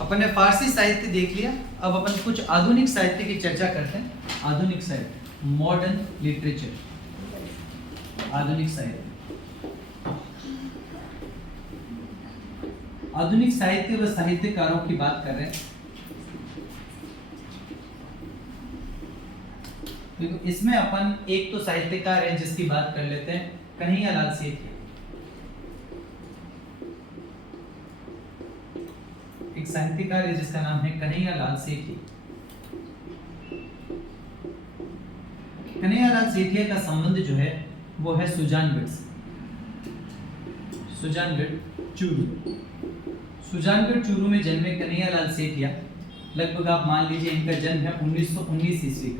अपन ने फारसी साहित्य देख लिया, अब अपन कुछ आधुनिक साहित्य की चर्चा करते हैं। आधुनिक साहित्य, मॉडर्न लिटरेचर। आधुनिक साहित्य, आधुनिक साहित्य व साहित्यकारों की बात कर रहे हैं। देखो इसमें अपन एक तो साहित्यकार है जिसकी बात कर लेते हैं, कन्हैयालाल सेठिया। एक साहित्यकार है जिसका नाम है कन्हैयालाल सेठिया। कन्हैयालाल सेठिया का संबंध जो है वो है सुजानगढ़ से, सुजानगढ़ चूरू। सुजानगढ़ चूरू में जन्मे कन्हैयालाल सेठिया, लगभग आप मान लीजिए इनका जन्म है 1919 ईस्वी।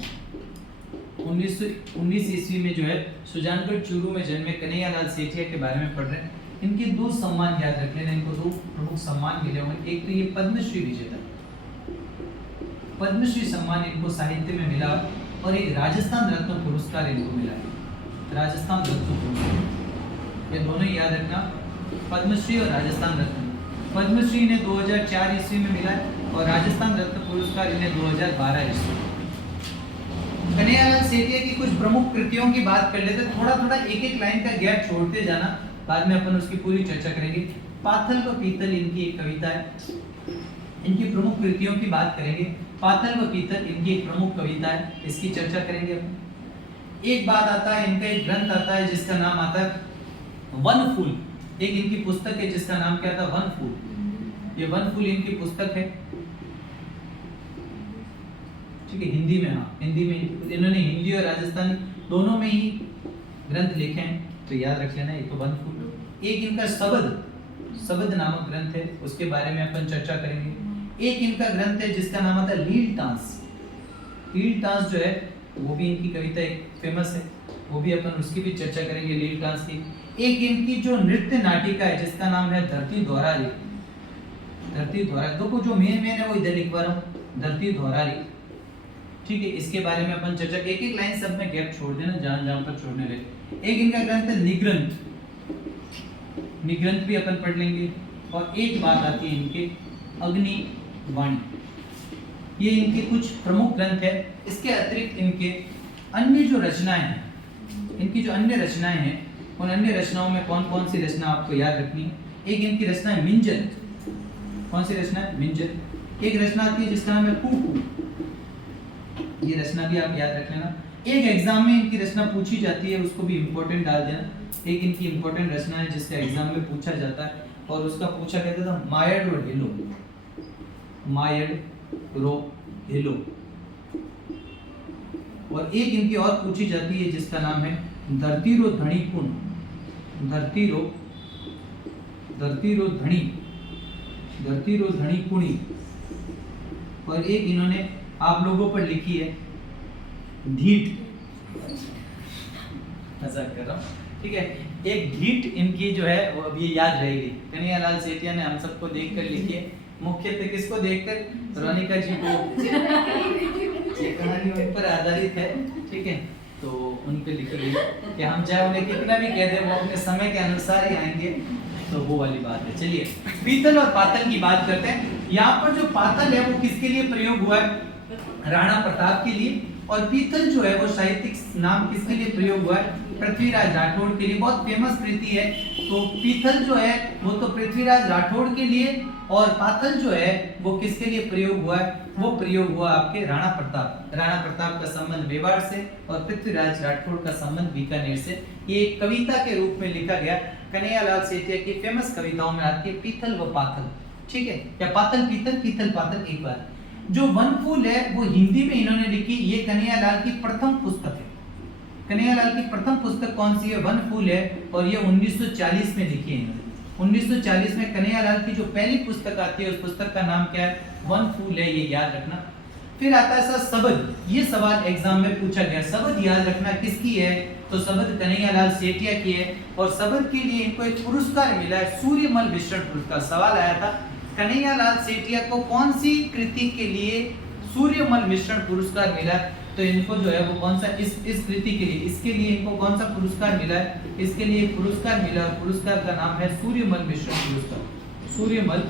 1919 ईस्वी में जो है सुजानगढ़ चूरू में जन्मे कन्हैयालाल सेठिया के बारे में पढ़ रहे हैं। इनके दो सम्मान याद रख लेना, इनको दो प्रमुख सम्मान मिले होंगे। एक तो ये पद्मश्री विजेता, पद्मश्री सम्मान इनको साहित्य में मिला, और एक राजस्थान रत्न पुरस्कार इनको मिला, राजस्थान रत्न पुरस्कार। ये दोनों याद रखना, पद्मश्री और राजस्थान रत्न। पद्मश्री इन्हें 2004 ईस्वी में मिला और राजस्थान रत्न पुरस्कार इन्हें 2012 ईस्वी। कन्हैयालाल सेठिया की कुछ प्रमुख कृतियों की बात कर लेते, थोड़ा थोड़ा एक एक लाइन का गैप छोड़ते जाना, बाद में अपन उसकी पूरी चर्चा करेंगे। पाथल व पीतल इनकी एक कविता है, इनकी प्रमुख कृतियों की बात करेंगे। पाथल व पीतल इनकी एक प्रमुख कविता है, इसकी चर्चा करेंगे अपन। एक बात आता है, इनका एक ग्रंथ आता है जिसका नाम आता है वनफूल। एक इनकी पुस्तक है जिसका नाम क्या था, वनफूल। ये वनफूल इनकी पुस्तक है, ठीक है, हिंदी में। हाँ, हिंदी में इन्होंने हिंदी और राजस्थानी दोनों में ही ग्रंथ लिखे हैं, तो याद रख लेना, एक तो वनफूल। एक इनका सबद नामक ग्रंथ है, उसके बारे में अपन चर्चा करेंगे। एक इनका ग्रंथ है जिसका नाम आता है लील टांस। लील टांस जो है वो भी इनकी कविता एक फेमस है, वो भी अपन उसकी भी चर्चा करेंगे, लील टांस की। एक इनकी जो नृत्य नाटिका है जिसका नाम है धरती द्वारारी। धरती द्वारारी, देखो जो मेन है वो इधर लिखवा रहा हूँ, धरती द्वारारी, ठीक है। इसके बारे में अपन चर्चा, एक एक लाइन सब में गैप छोड़ देना जहां जहां पर छोड़ने लगे। एक इनका ग्रंथ है निग्रंथ, निग्रंथ भी अपन पढ़ लेंगे। और एक बात आती है इनके अग्निवाणी, ये इनके कुछ प्रमुख ग्रंथ है। इसके अतिरिक्त इनके अन्य जो रचनाएं हैं, इनकी जो अन्य रचनाएं हैं, उन अन्य रचनाओं में कौन कौन सी रचना आपको याद रखनी है। एक इनकी रचना है मिंजर। कौन सी रचना है, मिंजर। एक रचना आती है जिसका नाम है कुकू, ये रचना भी आप याद रख लेना। एक एग्जाम में इनकी रचना पूछी जाती है, उसको भी इंपॉर्टेंट डाल देना। एक इनकी इंपॉर्टेंट रचना है जिसका एग्जाम में पूछा जाता है, और उसका पूछा कहता था मायड रो ढिलो, मायड रो ढिलो। और एक इनकी और पूछी जाती है जिसका नाम है धरती रो धणी कुण, धरती रो धणी, धरती रो धणी कुणी। और एक इन्होंने आप लोगों पर लिखी है ढीठ, मजाक कर रहा हूँ, ठीक है। एक ढीठ इनकी जो है वो अभी याद रहेगी। कन्हैयालाल सेठिया ने हम सबको देखकर लिखी है, मुख्यतः किसको देखकर, रोनिका जी को। ये कहानी उन पर आधारित है, ठीक है, तो उन पे लिखी गई कि हम चाहे उन्हें कितना भी कह दें वो अपने समय के अनुसार ही आएंगे, तो वो वाली बात है। चलिए पीतल और पातल की बात करते हैं। यहाँ पर जो पातल है वो किसके लिए प्रयोग हुआ है, राणा प्रताप के लिए। और पीतल जो है वो साहित्यिक नाम किसके लिए प्रयोग हुआ है, पृथ्वीराज राठौड़ के लिए। बहुत फेमस कृति है। तो पीतल जो है वो तो पृथ्वीराज राठौड़ के लिए, और पातल जो है वो किसके लिए प्रयोग हुआ है, वो प्रयोग हुआ आपके राणा प्रताप। राणा प्रताप का संबंध मेवाड़ से और पृथ्वीराज राठौड़ का संबंध बीकानेर से। ये एक कविता के रूप में लिखा गया, कन्हैयालाल सेठिया की फेमस कविताओं में आती है पीतल व पातल, ठीक है, या पातल पीतल, पीतल पातल। एक बार जो वनफूल है वो हिंदी में इन्होंने लिखी, ये कन्हैयालाल की प्रथम पुस्तक है। कन्हैयालाल की प्रथम पुस्तक कौन सी है, वनफूल है, और ये 1940 में लिखी है इन्होंने। 1940 में कन्हैयालाल की जो पहली पुस्तक आती है उस पुस्तक का नाम क्या है, वनफूल है, ये याद रखना। फिर आता है सर सबद, ये सवाल एग्जाम में पूछा गया, सबद याद रखना किसकी है, तो सबद कन्हैयालाल सेठिया की है। और सबद के लिए इनको एक पुरस्कार मिला है, सूर्यमल मिश्रण पुरस्कार। सवाल आया था कन्हैयालाल सेठिया को कौन सी कृति के लिए सूर्यमल मिश्रण पुरस्कार मिला, तो इनको जो है वो कौन सा, इस कृति के लिए, इसके लिए इनको कौन सा पुरस्कार मिला है, इसके लिए पुरस्कार मिला, पुरस्कार का नाम है सूर्यमल मिश्रण पुरस्कार। सूर्यमल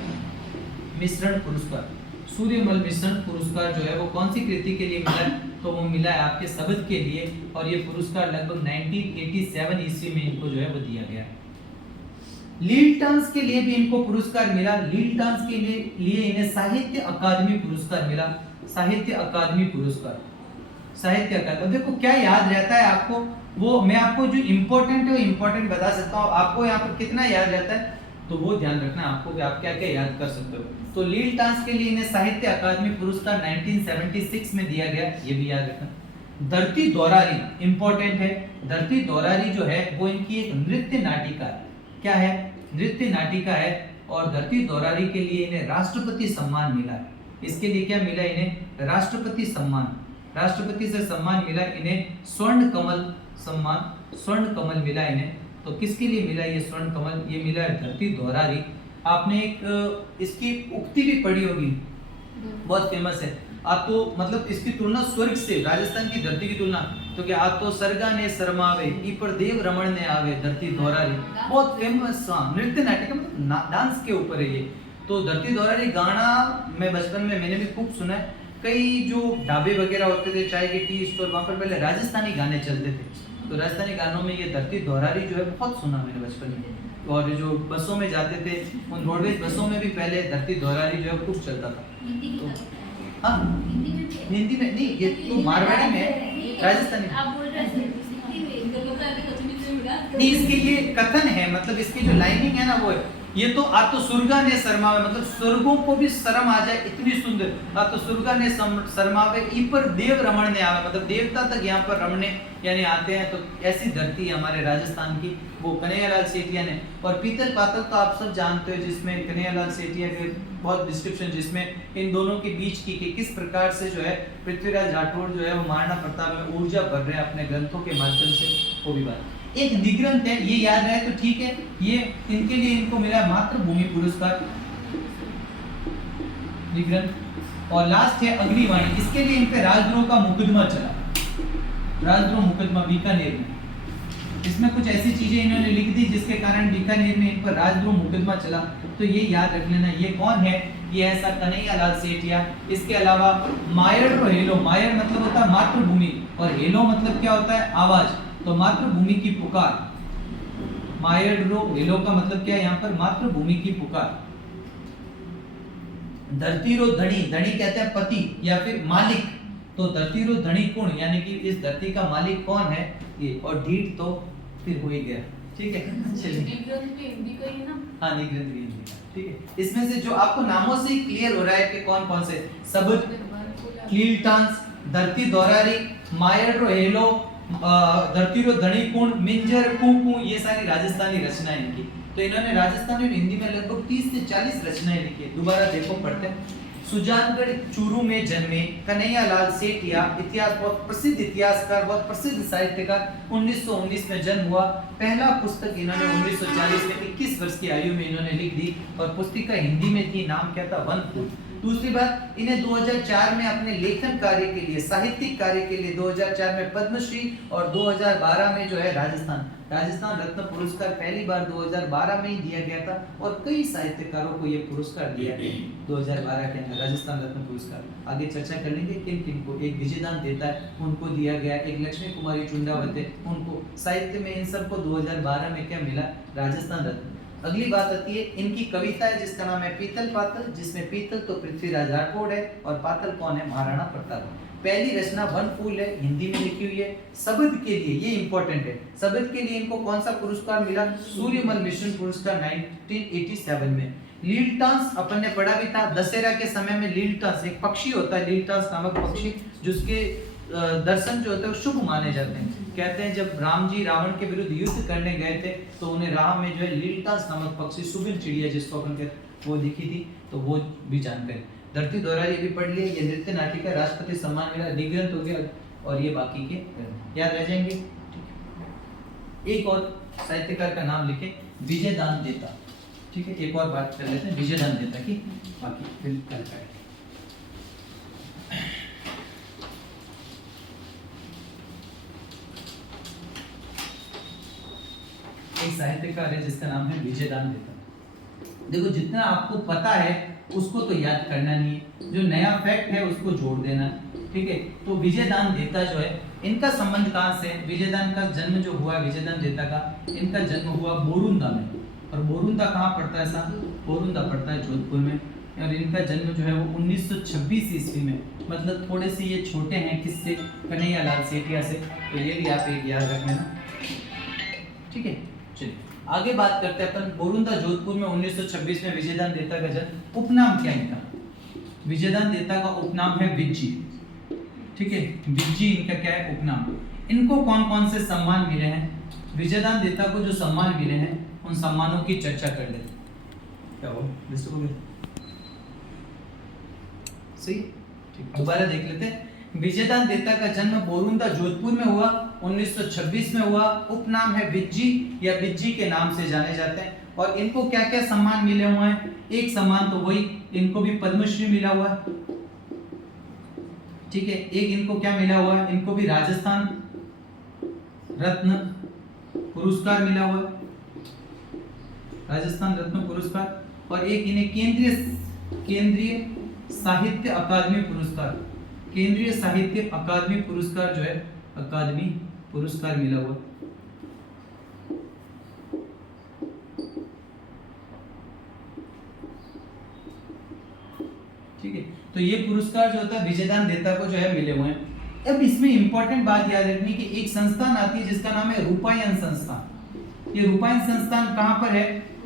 मिश्रण पुरस्कार। सूर्यमल मिश्रण पुरस्कार जो है वो कौन सी कृति के लिए मिला? तो वो मिला है आपके शब्द के लिए, और ये पुरस्कार लगभग 1987 ईस्वी में इनको जो है वो दिया गया। लीलटांस के लिए भी इनको पुरस्कार मिला। लीलटांस के लिए इन्हें साहित्य अकादमी पुरस्कार मिला। साहित्य अकादमी पुरस्कार, साहित्य अकादमी। देखो क्या याद रहता है आपको, वो मैं आपको जो इम्पोर्टेंट है वो इम्पोर्टेंट बता सकता हूँ, आपको यहाँ पर कितना याद रहता है तो वो ध्यान रखना आपको कि आप क्या क्या याद कर सकते हो। तो लीलटांस के लिए इन्हें साहित्य अकादमी पुरस्कार 1976 में दिया गया, ये भी याद रखना। धरती दौरारी इंपॉर्टेंट है। धरती दौरारी जो है वो इनकी एक नृत्य नाटिका है। क्या है? नृत्य नाटिका है। और धरती दौरारी के लिए इन्हें राष्ट्रपति सम्मान मिला है। इसके लिए क्या मिला इन्हें? राष्ट्रपति सम्मान। राष्ट्रपति से सम्मान मिला इन्हें, स्वर्ण कमल सम्मान, स्वर्ण कमल मिला इन्हें। तो किसके लिए मिला ये स्वर्ण कमल? ये मिला है धरती दौरारी। आपने एक इसकी उक्ति भी पढ़ी होगी, बहुत फेमस है। आप तो मतलब इसकी तुलना स्वर्ग से, राजस्थान की धरती की तुलना, तो क्या आप तो सरगा ने शर्मावे ईपर देव रमण ने आवे धरती दौरारी, बहुत फेमस नृत्य नाटिका, मतलब डांस के ऊपर है ये। तो धरती दौरारी गाना मैं बचपन में मैंने भी खूब सुना है। कई जो ढाबे वगैरह होते थे, चाय के टी स्टॉल, वहां पर पहले राजस्थानी गाने चलते थे। तो राजस्थानी गानों में ये धरती दौरारी जो है बहुत सुना मैंने बचपन में। और जो बसों में जाते थे, उन रोडवेज बसों में भी पहले धरती दौरारी जो है खूब चलता था। तो हाँ, हिंदी में नहीं, ये तो मारवाड़ी में, राजस्थानी नहीं। इसके ये कथन है, मतलब इसकी जो लाइनिंग है ना वो है, ये तो आ तो सुर्गा ने शर्मावे, मतलब स्वर्गों को भी शर्म आ जाए इतनी सुंदर। आ तो सुर्गा ने शर्मावे ईपर देव रमण ने आवे, मतलब देवता तक यहाँ पर रमने यानी आते हैं। तो ऐसी धरती है हमारे राजस्थान की, वो कन्हैयालाल सेठिया ने। और पीतल पातल तो आप सब जानते हो, जिसमें कन्हैयालाल सेठिया के बहुत डिस्क्रिप्शन, जिसमें इन दोनों के बीच की कि किस प्रकार से जो है पृथ्वीराज राठौड़ जो है वो महाराणा प्रताप में ऊर्जा भर रहे हैं अपने ग्रंथों के माध्यम से, वो भी बात। एक निग्रंथ है, ये याद रहे तो ठीक है। ये इनके लिए इनको मिला मातृभूमि पुरस्कार, निग्रंथ। और लास्ट है अग्निवाणी, इसके लिए इन पे राजद्रोह का मुकदमा चला, राजद्रोह मुकदमा बीकानेर में। इसमें कुछ ऐसी चीजें इन्होंने लिख दी जिसके कारण बीकानेर में इन पर राजद्रोह मुकदमा चला। तो ये याद रख लेना। ये कौन है? ये ऐसा कन्हैयालाल सेठिया। इसके अलावा मायर और हेलो, मायर मतलब होता है मातृभूमि, और हेलो मतलब क्या होता है? आवाज। तो मातृभूमि की पुकार, मायर रो हेलो का मतलब क्या है यहाँ पर? मातृभूमि की पुकार। धरती रो धनी, धनी कहते हैं पति या फिर मालिक। तो धरती रो धनी कौन, यानी कि इस धरती का मालिक कौन है? ये। और ढीठ तो फिर हो ही गया, ठीक है। चलिए, हिंदी का ही ना? हाँ, निग्रंथ भी हिंदी का, ठीक है। इसमें से जो आपको नामों से ही क्लियर हो रहा है कि कौन कौन से, शब्द, लीलटांस, धरती दौरारी, मायर रो हेलो, धरती रो धनी कुण, मिंजर, कुकू, ये सारी राजस्थानी रचनाएं इनकी। तो इन्होंने राजस्थानी और हिंदी में लगभग 30 से 40 रचनाएं लिखी है। दोबारा देखो, पढ़ते हैं। सुजानगढ़ चूरू में जन्मे कन्हैयालाल सेठिया, इतिहास बहुत प्रसिद्ध इतिहासकार, बहुत प्रसिद्ध साहित्यकार। 1919 में जन्म हुआ। पहला पुस्तक इन्होंने 1940 में 21 वर्ष की आयु में इन्होंने लिख दी, और पुस्तिका हिंदी में थी, नाम क्या था? वन फूल। दूसरी बात, इन्हें 2004 में अपने लेखन कार्य के लिए, साहित्यिक कार्य के लिए 2004 में पद्मश्री, और 2012 में जो है राजस्थान रत्न पुरस्कार पहली बार 2012 में ही दिया गया था। और कई साहित्यकारों को यह पुरस्कार दिया गया 2012 के अंदर, राजस्थान रत्न पुरस्कार। आगे चर्चा कर लेंगे किन किन को। एक विजयदान देता है, उनको दिया गया। एक लक्ष्मी कुमारी चुंडावत है, उनको। साहित्य में इन सबको 2012 में क्या मिला? राजस्थान रत्न। अगली बात आती है इनकी कविता है, जिसका नाम है पीतल पातल, जिसमें पीतल तो पृथ्वीराज राठौड़ है, और पातल कौन है? महाराणा प्रताप। पहली रचना वन फूल है, हिंदी में लिखी हुई है। शब्द के लिए, ये इंपॉर्टेंट है, शब्द के लिए इनको कौन सा पुरस्कार मिला? सूर्यमल मिश्रण पुरस्कार 1987 में। लीलटांस अपन ने पढ़ा भी था, दशहरा के समय में लीलटांस एक पक्षी होता है, लीलटांस नामक पक्षी, जिसके दर्शन जो होते हैं शुभ माने जाते हैं। कहते हैं जब राम जी रावण के विरुद्ध युद्ध करने गए थे, तो उन्हें राह में जो है लीलटांस नामक पक्षी, शुभिन चिड़िया जिसको अपन कहते हैं, वो दिखी थी। तो वो भी जानकारी। धरती दौरारी भी पढ़ लिया। ये नृत्य नाटिका, राष्ट्रपति सम्मान मिला, निग्रंथ हो गया, और ये बाकी के याद रह जाएंगे। एक और साहित्यकार का नाम लिखे, विजयदान देता, ठीक है। एक और बात कर लेते हैं विजयदान देता की, बाकी फिर कल करेंगे। एक साहित्यकार है जिसका नाम है विजयदान देता। देखो, जितना आपको पता है उसको तो याद करना नहीं है, जो नया फैक्ट है उसको जोड़ देना, ठीक है। तो विजयदान देता जो है, इनका संबंध कहाँ से है? विजयदान का जन्म जो हुआ विजयदान देता का, इनका जन्म हुआ बोरुंदा में, और बोरुंदा कहाँ पड़ता है साहब? बोरुंदा पड़ता है जोधपुर में, और इनका जन्म जो है वो 1926 ईस्वी में, मतलब थोड़े से ये छोटे हैं किससे? कन्हैयालाल सेठिया से, तो ये भी आप एक याद रख लेना, ठीक है। चलिए आगे बात करते हैं अपन। बोरुंदा जोधपुर में 1926 में विजयदान देता का जन्म। उपनाम क्या इनका? विजयदान देता का उपनाम है विज्जी, ठीक है। विज्जी इनका क्या है? उपनाम। इनको कौन कौन से सम्मान मिले हैं? विजयदान देता को जो सम्मान मिले हैं उन सम्मानों की चर्चा कर लेते हैं। क्या हो डिस्टर्ब हो गया? सही, ठीक, दोबारा देख लेते हैं। विजयदान देता का जन्म बोरुंदा जोधपुर में हुआ, 1926 में हुआ। उपनाम है विज्जी या विज्जी के नाम से जाने जाते हैं। और इनको क्या क्या सम्मान मिले हुए हैं? एक सम्मान तो वही, इनको भी पद्मश्री मिला हुआ है, ठीक है। एक इनको क्या मिला हुआ है? इनको भी राजस्थान रत्न पुरस्कार मिला हुआ है, राजस्थान रत्न पुरस्कार। और एक इन्हें केंद्रीय साहित्य अकादमी पुरस्कार, केंद्रीय साहित्य अकादमी पुरस्कार जो है, अकादमी पुरस्कार मिला हुआ। ठीक है, तो ये पुरस्कार जो होता है विजयदान देता को जो है मिले हुए हैं। अब इसमें इंपॉर्टेंट बात याद रखनी कि एक संस्थान आती है जिसका नाम है रूपायन संस्थान। ये रूपायन संस्थान कहाँ पर है?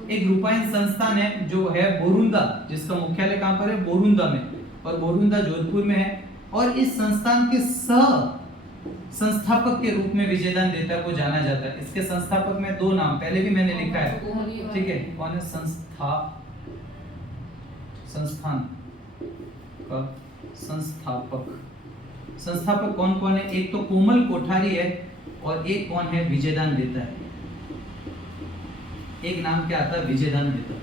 एक रूपायन संस्थान है जो है बोरुंदा, जिसका मुख्यालय कहाँ पर है? बोरुंदा में, और बोरुंदा जोधपुर में है। और इस संस्थान के संस्थापक के रूप में विजयदान देता को जाना जाता है। इसके संस्थापक में दो नाम पहले भी मैंने लिखा है, ठीक है। कौन है? संस्थान का संस्थापक। संस्थापक कौन कौन है? एक तो कोमल कोठारी है, और एक कौन है? विजयदान देता है। एक नाम क्या आता है? विजयदान देता।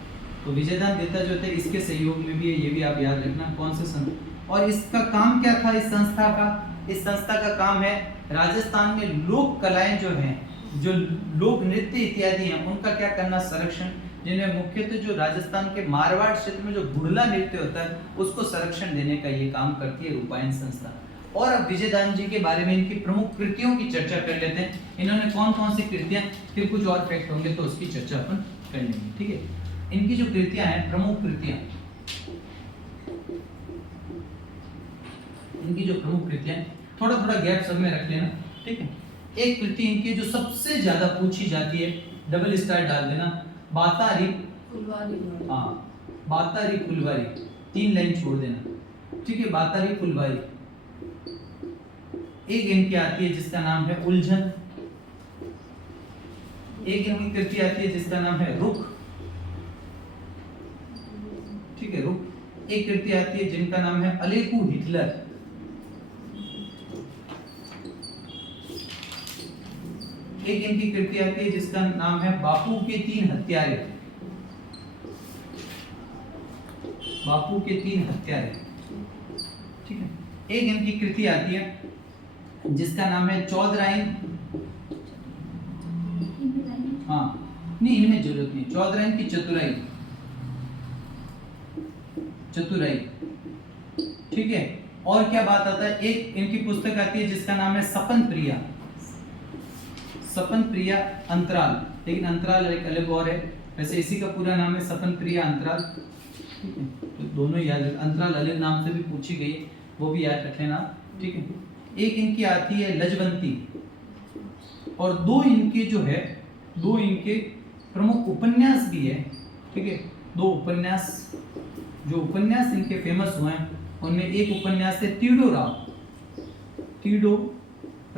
तो विजयदान देता जो थे इसके सहयोग में भी है, ये भी आप याद रखना कौन से संस्था। और इसका काम क्या था इस संस्था का? इस संस्था का काम है राजस्थान में लोक कलाएं जो हैं, जो लोक नृत्य इत्यादि हैं, उनका क्या करना? संरक्षण। जिन्हें मुख्यतः जो राजस्थान के मारवाड़ क्षेत्र में जो घुड़ला नृत्य होता है उसको संरक्षण देने का ये काम करती है रूपायन संस्था। और अब विजयदान जी के बारे में इनकी प्रमुख कृतियों की चर्चा कर लेते हैं। इन्होंने कौन कौन सी कृतियां, फिर कुछ और फैक्ट होंगे तो उसकी चर्चा अपन कर लेंगे, ठीक है। इनकी जो कृतियां हैं, प्रमुख कृतियां, इनकी जो प्रमुख कृतियां, थोड़ा थोड़ा गैप सब में रख लेना, ठीक है। एक कृति इनकी जो सबसे ज्यादा पूछी जाती है, डबल स्टार डाल देना, बातारी फुलवारी। हाँ, बातारी फुलवारी, 3 लाइन छोड़ देना, ठीक है। बातारी फुलवारी। एक इनकी आती है जिसका नाम है उलझन। एक इनकी कृति आती है जिसका नाम है रुख, ठीक है, रुख। एक कृति आती है जिनका नाम है अलेकू हिटलर। एक इनकी कृति आती है जिसका नाम है बापू के 3 हत्यारे। बापू के 3 हत्यारे, ठीक है। एक इनकी कृति आती है जिसका नाम है चौधराइन। हाँ, नहीं इनमें जरूरत नहीं, चौधराइन की चतुराई, चतुराई, ठीक है। और क्या बात आता है? एक इनकी पुस्तक आती है जिसका नाम है सपन प्रिया। सपन प्रिया अंतराल, लेकिन अंतराल एक अलग और है, वैसे इसी का पूरा नाम है सपन प्रिया अंतराल, ठीक है। तो दोनों याद रख, अंतराल अलग नाम से भी पूछी गई, वो भी याद रख लेना, ठीक है। एक इनकी आती है लजवंती, और दो इनके जो है, दो इनके प्रमुख उपन्यास भी है, ठीक है। 2 उपन्यास, जो उपन्यास इनके फेमस हुए हैं उनमें एक उपन्यास है तीडो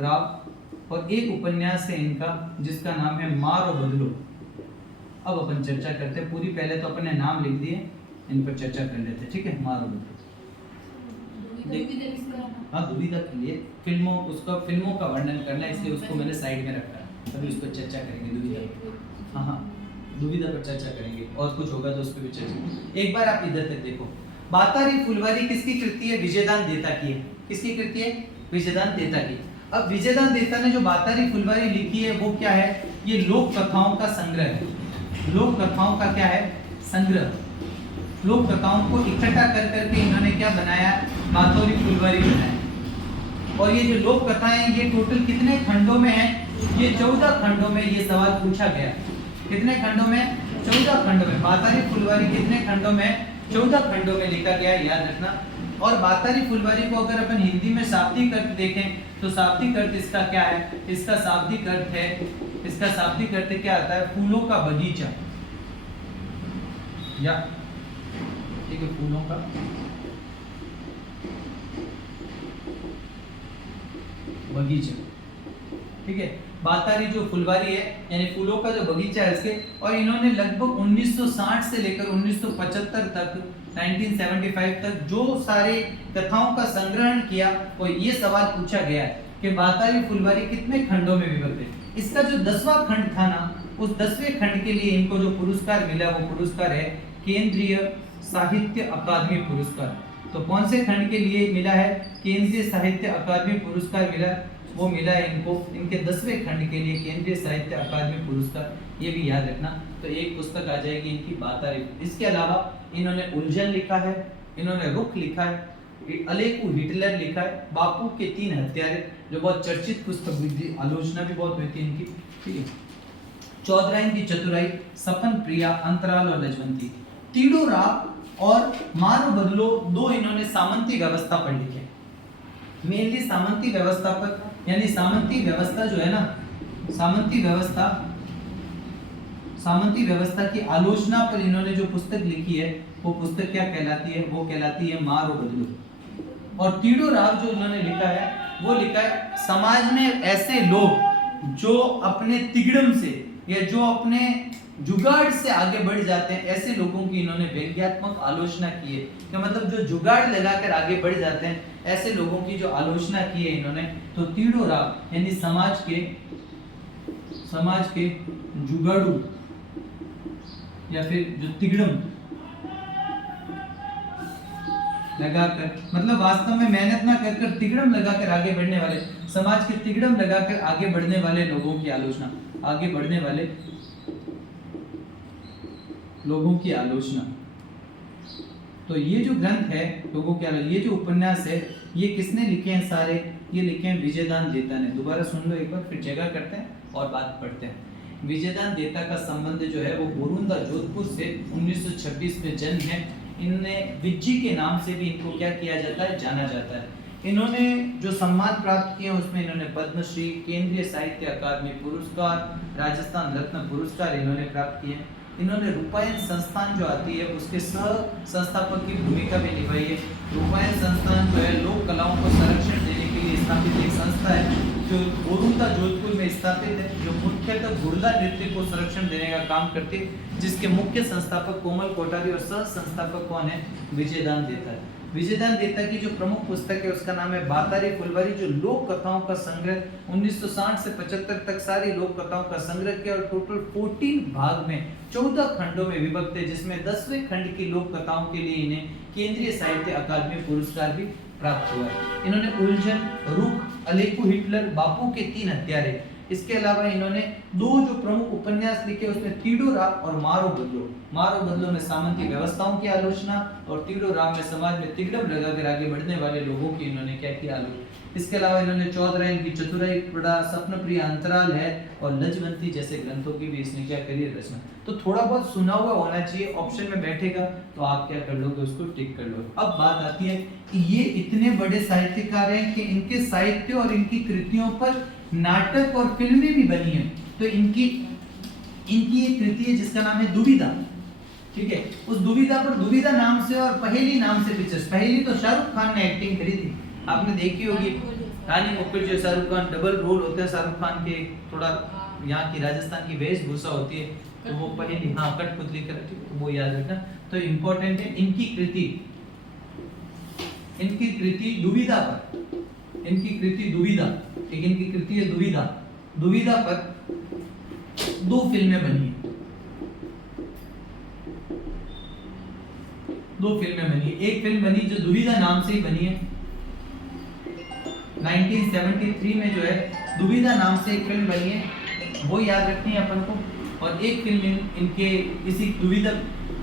राव, और एक उपन्यास है इनका जिसका नाम है मारो बदलो। अब अपन चर्चा करते हैं पूरी, पहले तो अपन ने नाम लिख दिए, इन पर चर्चा कर लेते हैं, ठीक है। मारो बदलो, हाँ, दुविधा के लिए फिल्मों, उसका फिल्मों का वर्णन करना है, इसलिए उसको मैंने साइड में रखा है। अभी उस पर चर्चा करेंगे, दुविधा, हाँ, दुविधा पर चर्चा करेंगे, और कुछ होगा तो उस पर भी चर्चा। एक बार आप इधर तक देखो, बातारी फुलवारी किसकी कृति है? विजयदान देता की है। किसकी कृति है? विजयदान देता की। अब विजयदान देता ने जो बातारी फुलवारी लिखी है वो क्या है? ये लोक कथाओं का संग्रह है। लोक कथाओं का क्या है? संग्रह, लोक कथाओं को इकट्ठा कर करके इन्होंने क्या बनाया, बातोरी फुलवारी बनाया। और ये जो लोक कथाएं ये टोटल कितने खंडों में है, ये 14 खंडों में ये सवाल पूछा गया। कितने खंडों में? 14 खंडों में। बातारी फुलवारी कितने खंडों में? 14 खंडों में लिखा गया है, याद रखना। और बातारी फुलवारी को अगर अपन हिंदी में शाब्दिक अर्थ देखें तो शाब्दिक अर्थ इसका क्या है? इसका शाब्दिक अर्थ है, इसका शाब्दिक अर्थ क्या आता है? फूलों का बगीचा, या ठीक है, फूलों का बगीचा, ठीक है। बातारी जो फुलवारी है यानी फूलों का जो बगीचा है इसके, और इन्होंने लगभग 1960 से लेकर 1975 तक 1975 तक जो सारे कथाओं का संग्रहण किया, वो ये सवाल पूछा गया है कि बातारी फुलवारी कितने खंडों में विभक्त है। इसका जो 10वां खंड था ना, उस 10वें खंड के लिए इनको जो पुरस्कार मिला वो पुरस्कार है केंद्रीय साहित्य अकादमी पुरस्कार। तो कौन से खंड के लिए मिला है? केंद्रीय साहित्य अकादमी पुरस्कार मिला, वो मिला है इनको इनके 10वें खंड के लिए केंद्रीय साहित्य अकादमी पुरस्कार। ये भी याद रखना। तो एक पुस्तक आ जाएगी इनकी बातारी। इसके अलावा इन्होंने उलझन लिखा है, इन्होंने रुख लिखा है, अलेकू हिटलर लिखा है, बापू के 3 हत्यारे जो बहुत चर्चित पुस्तक हुई थी, आलोचना भी बहुत हुई थी इनकी, ठीक है। चौधराइन की चतुराई, सपन प्रिया, अंतराल और लजवंती, तीडो राव और मारो बदलो, 2 इन्होंने सामंती व्यवस्था पर लिखे। मेनली सामंती व्यवस्था पर, यानी सामंती व्यवस्था जो है ना, सामंती व्यवस्था की आलोचना पर इन्होंने जो पुस्तक लिखी है वो पुस्तक क्या कहलाती है? वो कहलाती है मारो बदलो। और तीडो राव जो इन्होंने लिखा है वो लिखा है समाज में ऐसे लोग जो अपने तिगड़म से या जो अपने जुगाड़ से आगे बढ़ जाते हैं, ऐसे लोगों की इन्होंने व्यंग्यात्मक आलोचना की है। क्या मतलब? जो जुगाड़ लगाकर आगे बढ़ जाते हैं, ऐसे लोगों की जो आलोचना की है इन्होंने। तो तीडो राव यानी समाज के जुगाड़ू या फिर जो तिगड़म लगाकर, मतलब वास्तव में मेहनत ना कर तिगड़म लगाकर आगे बढ़ने वाले, समाज के तिगड़म लगाकर आगे बढ़ने वाले लोगों की आलोचना, आगे बढ़ने वाले लोगों की आलोचना। तो ये जो ग्रंथ है लोगों के आलोचना, ये जो उपन्यास है, ये किसने लिखे हैं सारे? ये लिखे हैं विजयदान देता ने। दोबारा सुन लो एक बार, फिर जगह करते हैं और बात पढ़ते हैं। विजयदान देता का संबंध जो है वो बोरुंदा जोधपुर से 1926 में जन्म है। इन्होंने विज्जी के नाम से भी इनको क्या किया जाता है? जाना जाता है। इन्होंने जो सम्मान प्राप्त किए उसमें इन्होंने पद्मश्री, केंद्रीय साहित्य अकादमी पुरस्कार, राजस्थान रत्न पुरस्कार इन्होंने प्राप्त किए। इन्होंने रूपायन संस्थान जो आती है उसके सह संस्थापक की भूमिका भी निभाई है। रूपायन संस्थान जो है लोक कलाओं को संरक्षण देने के लिए स्थापित एक संस्था है जो बोरुंदा जोधपुर में स्थापित है, जो मुख्यतः गुर्दा नृत्य को संरक्षण देने का काम करती है, जिसके मुख्य संस्थापक कोमल कोठारी और सह संस्थापक कौन है? विजयदान देता है। विजयदान देता की जो प्रमुख पुस्तक है उसका नाम है बातारी फुलवारी, जो लोक कथाओं का संग्रह 1960 से 75 तक सारी लोक कथाओं का संग्रह किया और टोटल 14 भाग में 14 खंडों में विभक्त है, जिसमें 10वें खंड की लोक कथाओं के लिए इन्हें केंद्रीय साहित्य अकादमी पुरस्कार भी प्राप्त हुआ है। इन्होंने उलझन, रुख, अलेकू हिटलर, बापू के 3 हत्यारे, इसके अलावा इन्होंने 2 जो प्रमुख उपन्यास लिखे उसमें तीडो राव और मारो बदलो। मारो बदलो में सामंती व्यवस्थाओं की आलोचना और तीडो राव में समाज में तिगड़म लगाकर आगे बढ़ने वाले लोगों की इन्होंने क्या किया? आलोचना। इसके अलावा इन्होंने चौधराइन की चतुराई पढ़ा, स्वप्न प्रिय, अंतराल है और लजवंती जैसे ग्रंथों की भी इसने क्या करी है? रचना। तो थोड़ा बहुत सुना हुआ होना चाहिए, ऑप्शन में बैठेगा तो आप क्या कर लोगे? उसको टिक कर लो। अब बात आती है कि ये इतने बड़े साहित्यकार हैं कि इनके साहित्य और इनकी कृतियों पर नाटक और फिल्में भी बनी है। तो इनकी एक कृति है जिसका नाम है दुविधा, ठीक है। उस दुविधा पर दुविधा नाम से और पहेली नाम से पिक्चर्स, पहेली तो शाहरुख खान ने एक्टिंग करी थी, आपने देखी होगी। रानी मुकुट जो शाहरुख खान, डबल रोल होता है शाहरुख खान के, थोड़ा यहाँ की राजस्थान की वेशभूषा होती है, तो वो पहेली, हाँ, कठपुतली करती है, तो वो याद रखना। तो इम्पोर्टेंट है इनकी कृति दुविधा पर, इनकी कृति दुविधा, एक इनकी कृति है दुविधा। दुविधा पर 2 फिल्में बनी है, 2 फिल्में बनी है। एक फिल्म बनी जो दुविधा नाम से ही बनी है 1973 में, जो है दुविधा नाम से एक फिल्म बनी है, वो याद रखनी है अपन को। और एक फिल्म इनके इसी दुविधा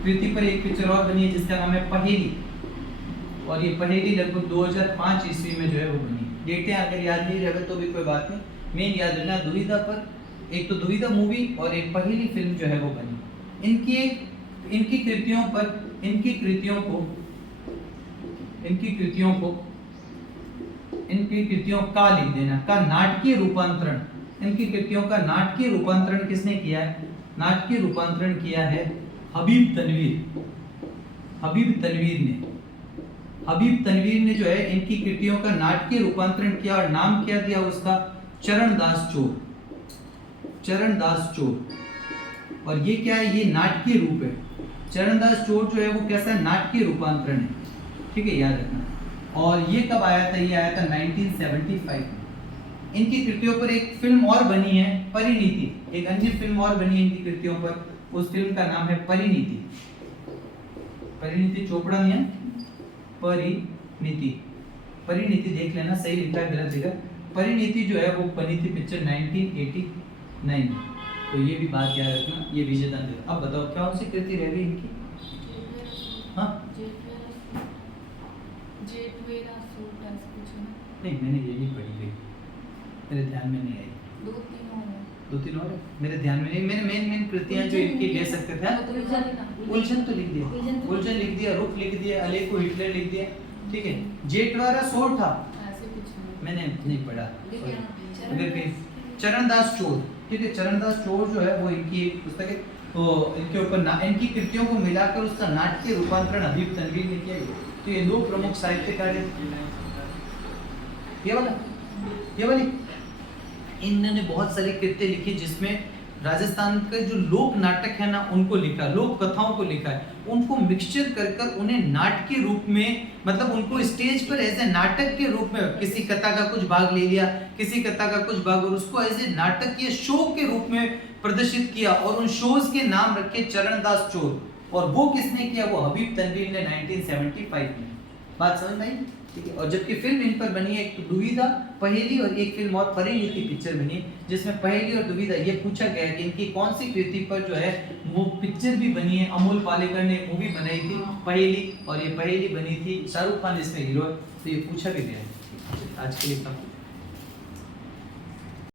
कृति पर एक पिक्चर और बनी है जिसका नाम है पहेली, और ये पहेली लगभग 2005 ईस्वी में जो है वो बनी। डेटें अगर याद नहीं रहे तो भी कोई बात नहीं, मेन याद रखना दुविधा पर, एक तो दुविधा मूवी और एक पहेली फिल्म जो है वो बनी। इनकी कृतियों पर, इनकी कृतियों का लिख देना, का नाटकीय रूपांतरण, इनकी कृतियों का नाटकीय रूपांतरण किसने किया है? नाटकीय रूपांतरण किया है हबीब तनवीर ने जो है इनकी कृतियों का नाटकीय रूपांतरण किया और नाम क्या दिया उसका? चरणदास चोर। और ये क्या है? ये नाटकीय रूप है। चरणदास चोर जो है वो कैसा नाटकीय रूपांतरण है, ठीक है, याद रखना। और ये कब आया था? ये आया था 1975 में। इनकी कृतियों पर एक फिल्म और बनी है परिणीति, एक अन्य फिल्म और बनी है इनकी कृतियों पर, उस फिल्म का नाम है परिणीति चोपड़ा नहीं है, परिणीति देख लेना, सही लिखा है गलत लिखा। परिणीति जो है वो बनी थी पिक्चर 1989 में, तो ये भी बात याद रखना, ये विजेता। अब बताओ क्या सी कृति रह गई इनकी? हाँ नहीं, मैंने ये नहीं पढ़ी गई, मेरे ध्यान में नहीं आई। दो तीन और मेरे ध्यान में नहीं। मैंने मेन कृतियां जो इनकी ले सकते थे। उलझन तो लिख दिया, उलझन लिख दिया, रुख लिख दिया, अले को हिटलर लिख दिया, ठीक है। जेठवारा सोर था, मैंने नहीं पढ़ा। अगर कहीं चरणदास चोर, ठीक है, चरणदास चोर जो है वो इनकी पुस्तक है, तो इनके ऊपर इनकी कृतियों को मिलाकर उसका नाटकीय रूपांतरण हबीब तनवीर ने किया। तो ये दो प्रमुख साहित्यकार हैं। ये वाली इन्होंने बहुत सारी कृतियां लिखी जिसमें राजस्थान के जो लोक नाटक है ना उनको लिखा, लोक कथाओं को लिखा है, उनको मिक्सचर कर उन्हें नाटकीय रूप में, मतलब उनको स्टेज पर ऐसे नाटक के रूप में किसी कथा का कुछ भाग ले लिया, किसी कथा का कुछ भाग, और उसको ऐसे नाटकीय शो के रूप में प्रदर्शित किया, और उन शोज के नाम रखे चरणदास चोर। और वो किसने किया? वो हबीब तनवीर ने 1975 में। बात समझ में आई? ठीक है। और जबकि फिल्म इन पर बनी है, एक तो दुविधा, पहेली, और एक फिल्म और परिणीति पिक्चर बनी है जिसमें पहेली और दुविधा ये पूछा गया कि इनकी कौन सी कृति पर जो है वो पिक्चर भी बनी है। अमोल पालेकर ने मूवी बनाई थी पहेली, और ये पहेली बनी थी, शाहरुख खान इसमें हीरो है, तो ये पूछा भी गया है। आज के लिए